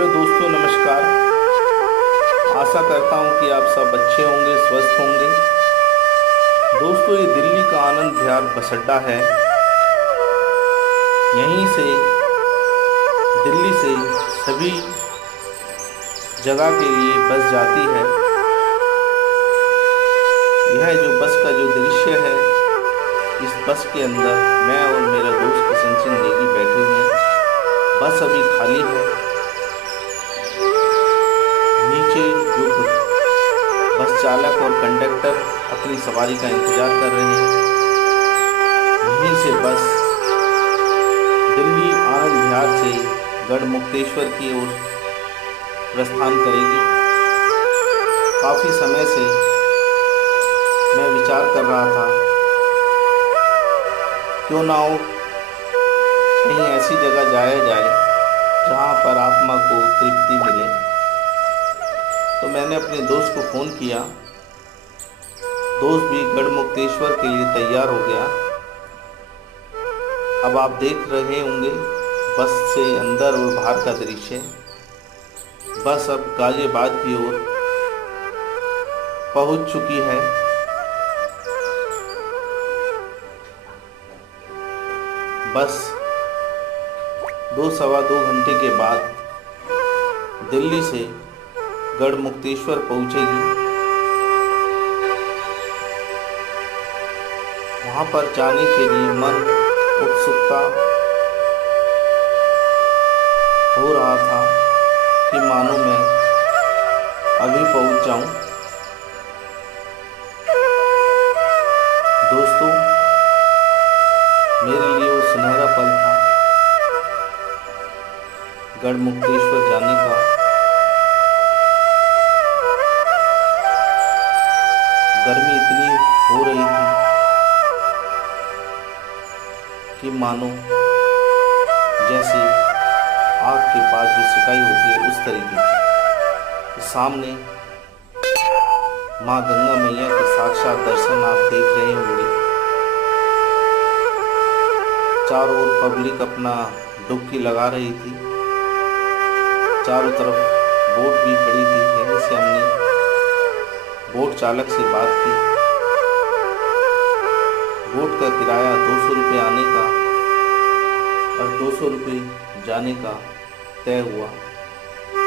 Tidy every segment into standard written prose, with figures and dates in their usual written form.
Hello दोस्तों, नमस्कार। आशा करता हूँ कि आप सब अच्छे होंगे, स्वस्थ होंगे। दोस्तों, ये दिल्ली का आनंद विहार बस अड्डा है। यहीं से दिल्ली से सभी जगह के लिए बस जाती है। यह जो बस का जो दृश्य है, इस बस के अंदर मैं और मेरा दोस्त किशन सिंह नेगी बैठे हुए हैं। बस अभी खाली है। नीचे जो बस चालक और कंडक्टर अपनी सवारी का इंतजार कर रहे हैं। यहीं से बस दिल्ली आनंद विहार से गढ़मुक्तेश्वर की ओर प्रस्थान करेगी। काफ़ी समय से मैं विचार कर रहा था, क्यों ना हो कहीं ऐसी जगह जाया जाए जहाँ पर आत्मा को तृप्ति मिले। तो मैंने अपने दोस्त को फ़ोन किया। दोस्त भी गढ़मुक्तेश्वर के लिए तैयार हो गया। अब आप देख रहे होंगे बस से अंदर और बाहर का दृश्य। बस अब गाजियाबाद की ओर पहुंच चुकी है। बस 2 सवा 2 घंटे के बाद दिल्ली से गढ़मुक्तेश्वर पहुंचेगी। वहां पर जाने के लिए मन उत्सुकता हो रहा था कि मानो मैं अभी पहुंच जाऊं। दोस्तों, मेरे लिए वो सुनहरा पल था गढ़मुक्तेश्वर जाने का। गर्मी इतनी हो रही थी कि मानो जैसे आग के पास जो सिकाई होती है, उस तरीके की। तो सामने माँ गंगा मैया के साक्षात दर्शन आप देख रहे होंगे। चारों ओर पब्लिक अपना डुबकी लगा रही थी। चारों तरफ बोट भी खड़ी थी। यहीं से हमने बोट चालक से बात की। बोट का किराया 200 रुपये आने का और 200 रुपये जाने का तय हुआ।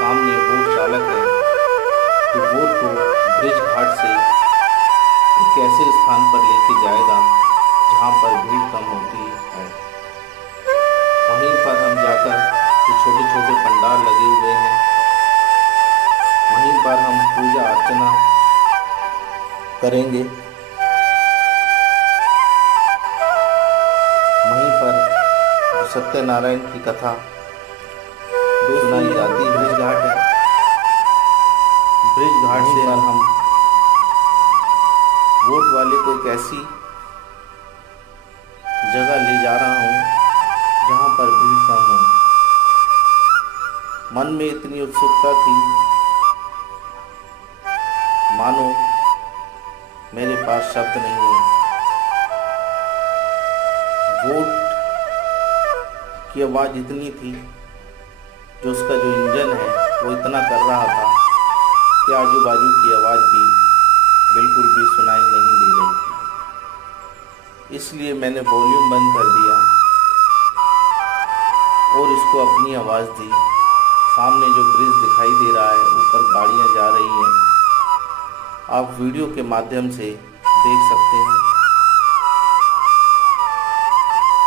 सामने बोट चालक है जो बोट को ब्रिज घाट से एक ऐसे स्थान पर लेके जाएगा जहाँ पर भीड़ कम होती है। वहीं पर हम जाकर जो छोटे छोटे पंडाल लगे हुए हैं, वहीं पर हम पूजा अर्चना करेंगे। वहीं पर जो सत्यनारायण की कथा सुनाई जाती है। ब्रिज घाट है। ब्रिज घाट से पर हम बोट वाले को एक ऐसी जगह ले जा रहा हूँ जहाँ पर भीड़ कम हो। मन में इतनी उत्सुकता थी मानो मेरे पास शब्द नहीं है। बोट की आवाज़ इतनी थी, जो उसका जो इंजन है वो इतना कर रहा था कि आजू बाजू की आवाज़ भी बिल्कुल भी सुनाई नहीं दे रही थी। इसलिए मैंने वॉल्यूम बंद कर दिया और इसको अपनी आवाज़ दी। सामने जो ब्रिज दिखाई दे रहा है, ऊपर गाड़ियाँ जा रही हैं, आप वीडियो के माध्यम से देख सकते हैं।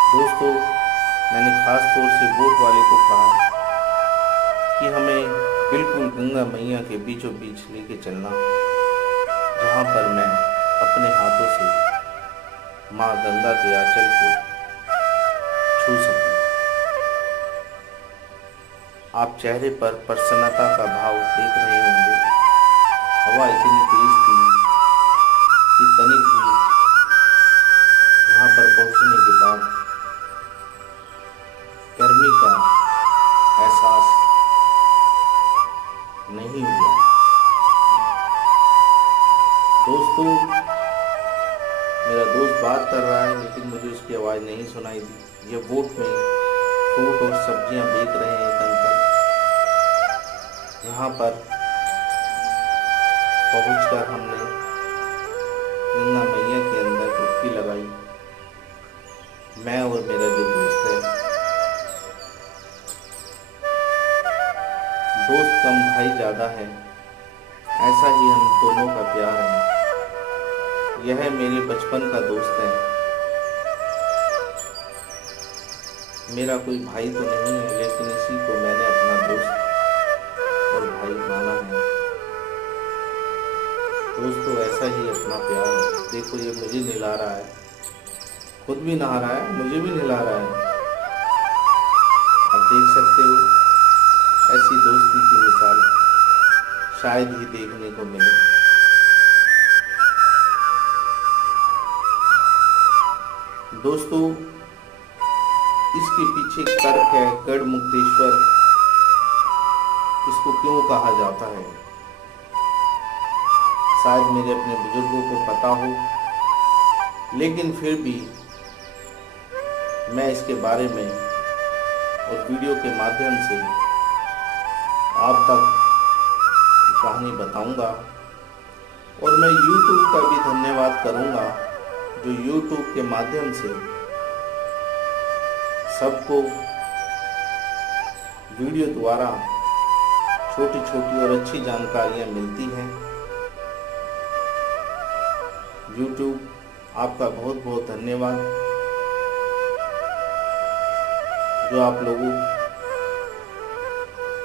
दोस्तों, मैंने ख़ास तौर से बोट वाले को कहा कि हमें बिल्कुल गंगा मैया के बीचों बीच लेके चलना, जहाँ पर मैं अपने हाथों से माँ गंगा के आंचल को छू सकूं। आप चेहरे पर प्रसन्नता का भाव देख रहे होंगे। हवा इतनी तेज थी कि तनिक भी वहाँ पर पहुँचने के बाद गर्मी का एहसास नहीं हुआ। दोस्तों, मेरा दोस्त बात कर रहा है लेकिन मुझे उसकी आवाज़ नहीं सुनाई दी। ये बोट में फ्रूट और सब्जियां बेच रहे हैं एक अंकल। यहाँ पर पहुंचकर हमने गंगा मैया के अंदर डुबकी लगाई। मैं और मेरा जो दोस्त है, दोस्त कम भाई ज़्यादा है, ऐसा ही हम दोनों का प्यार है। यह मेरे बचपन का दोस्त है। मेरा कोई भाई तो नहीं है, लेकिन इसी को मैंने अपना दोस्त और भाई माना है। दोस्तों, ऐसा ही अपना प्यार है। देखो, ये मुझे नहला रहा है, खुद भी नहा रहा है, मुझे भी नहला रहा है। आप देख सकते हो, ऐसी दोस्ती की मिसाल शायद ही देखने को मिले। दोस्तों, इसके पीछे एक तर्क है, गढ़मुक्तेश्वर इसको क्यों कहा जाता है। शायद मेरे अपने बुजुर्गों को पता हो, लेकिन फिर भी मैं इसके बारे में और वीडियो के माध्यम से आप तक कहानी बताऊंगा। और मैं YouTube का भी धन्यवाद करूंगा, जो YouTube के माध्यम से सबको वीडियो द्वारा छोटी छोटी और अच्छी जानकारियां मिलती हैं। YouTube, आपका बहुत बहुत धन्यवाद, जो आप लोगों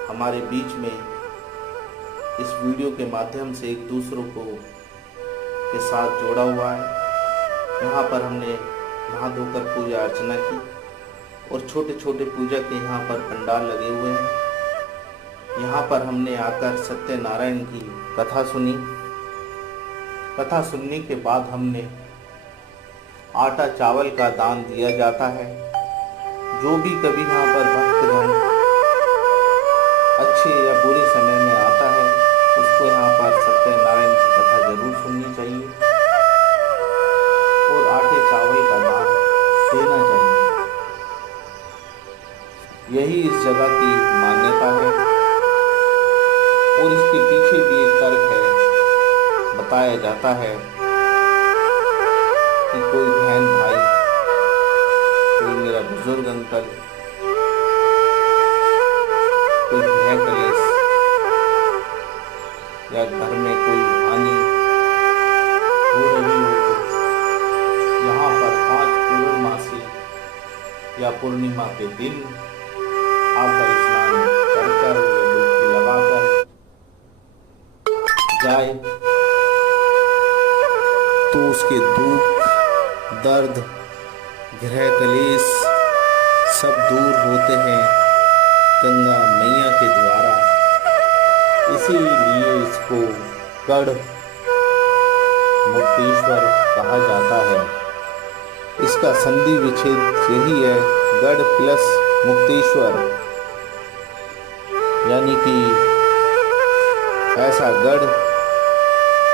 हमारे बीच में इस वीडियो के माध्यम से एक दूसरों को के साथ जोड़ा हुआ है। यहाँ पर हमने नहा धोकर पूजा अर्चना की और छोटे छोटे पूजा के यहाँ पर पंडाल लगे हुए हैं। यहाँ पर हमने आकर सत्यनारायण की कथा सुनी। कथा सुनने के बाद हमने आटा चावल का दान दिया जाता है। जो भी कभी यहाँ पर भक्तगण अच्छे या बुरे समय में आता है, उसको यहाँ पर सत्यनारायण की कथा जरूर सुननी चाहिए और आटे चावल का दान देना चाहिए। यही इस जगह की मान्यता है और इसके पीछे भी एक तर्क है। बताया जाता है कि कोई बहन भाई, कोई मेरा बुजुर्ग अंकल, कोई गृह कलेश या घर में कोई हानि हो रही हो तो यहाँ पर 5 पूर्णमासी या पूर्णिमा के दिन आकर स्नान कर डुबकी लगाकर जाए तो उसके दुख, दर्द, गृह कलेश सब दूर होते हैं गंगा मैया के द्वारा। इसीलिए इसको गढ़ मुक्तेश्वर कहा जाता है। इसका संधि विच्छेद यही है, गढ़ प्लस मुक्तेश्वर, यानी कि ऐसा गढ़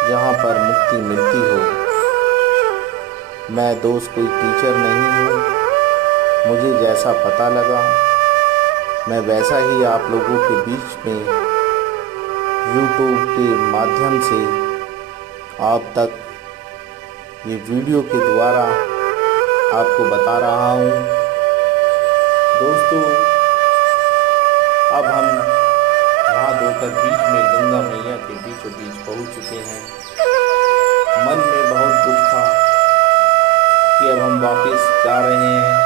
जहाँ पर मुक्ति मिलती हो। मैं दोस्त कोई टीचर नहीं हूँ, मुझे जैसा पता लगा मैं वैसा ही आप लोगों के बीच में YouTube के माध्यम से आप तक ये वीडियो के द्वारा आपको बता रहा हूँ। दोस्तों, अब हम नहा धोकर बीच में गंगा मैया के बीचों बीच पहुँच चुके हैं। मन में बहुत दुख था कि अब हम वापस जा रहे हैं।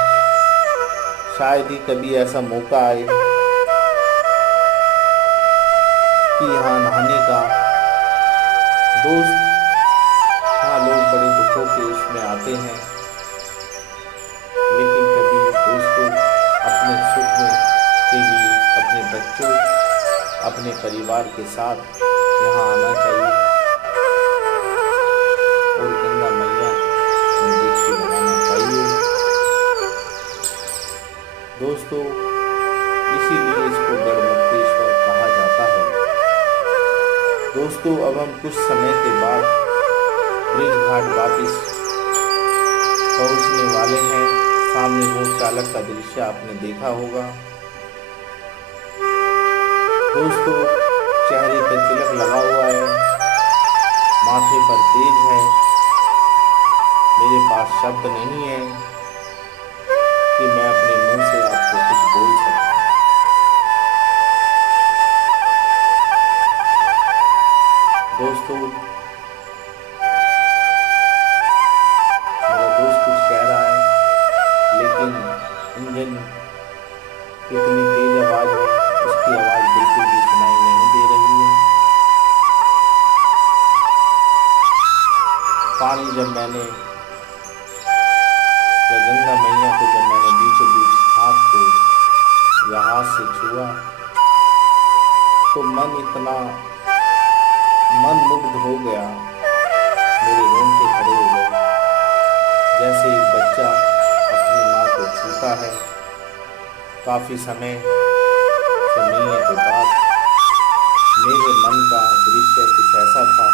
शायद ही कभी ऐसा मौका आए कि यहाँ नहाने का। दोस्त, यहाँ लोग बड़े दुखों के उसमें आते हैं, लेकिन कभी दोस्तों अपने सुख के लिए अपने बच्चों, अपने परिवार के साथ यहाँ आना चाहिए और गंगा मैया में डुबकी लगाना चाहिए। दोस्तों, इसीलिए इसको गढ़मुक्तेश्वर कहा जाता है। दोस्तों, अब हम कुछ समय के बाद ब्रिज घाट वापिस पहुंचने वाले हैं। सामने बोट चालक का दृश्य आपने देखा होगा। दोस्तों, चेहरे पे तिलक लगा हुआ है, माथे पर तेज है। मेरे पास शब्द नहीं है कि मैं अपने मुंह से आपको कुछ बोल सकूं। दोस्तों, मेरा दोस्त कुछ कह रहा है, लेकिन इंजन की इतनी तेज आवाज़ है, उसकी आवाज़ बिल्कुल भी सुनाई नहीं दे रही है। पानी जब मैंने या गंगा मैया को जब मैंने बीचों बीच हाथ को या हाथ से छुआ, तो मन मुग्ध हो गया, मेरे रोंगटे खड़े हो गए। जैसे एक बच्चा अपनी माँ को छूता है, काफ़ी समय से मिलने के बाद मेरे मन का दृश्य कुछ ऐसा था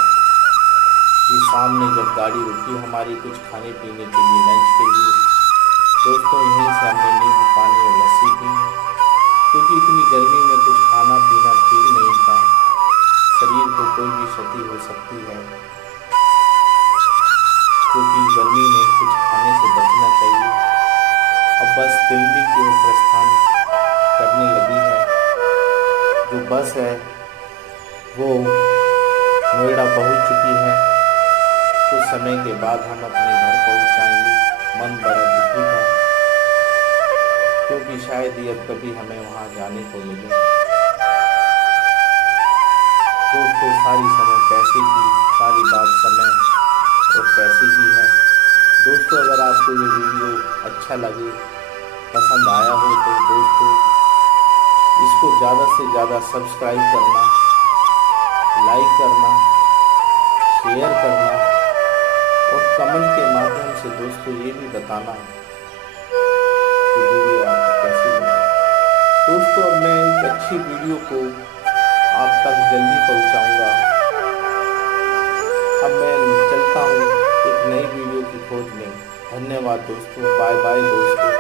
कि सामने जब गाड़ी रुकी हमारी कुछ खाने पीने के लिए, लंच के लिए, दोस्तों यहीं से हमने नींबू पानी और लस्सी पी, क्योंकि इतनी गर्मी में कुछ खाना पीना ठीक नहीं था, शरीर को कोई भी क्षति हो सकती है, क्योंकि गर्मी में कुछ खाने से बचना चाहिए। अब बस दिल्ली की ओर प्रस्थान करने लगी है। जो बस है वो नोएडा पहुंच चुकी है। कुछ समय के बाद हम अपने घर पहुंच जाएंगे। मन बड़ा दुखी था, क्योंकि शायद ही अब कभी हमें वहां जाने को मिले। दोस्तों, सारी समय पैसे की, सारी बात समय और पैसे की है। दोस्तों, अगर आपको ये वीडियो अच्छा लगे, पसंद आया हो, तो दोस्तों इसको ज़्यादा से ज़्यादा सब्सक्राइब करना, लाइक करना, शेयर करना और कमेंट के माध्यम से दोस्तों ये भी बताना कि वीडियो आपको कैसी लगी। दोस्तों, अब मैं एक अच्छी वीडियो को आप तक जल्दी पहुंचाऊंगा। अब मैं चलता हूं एक नई वीडियो की खोज में। धन्यवाद दोस्तों, बाय बाय दोस्तों।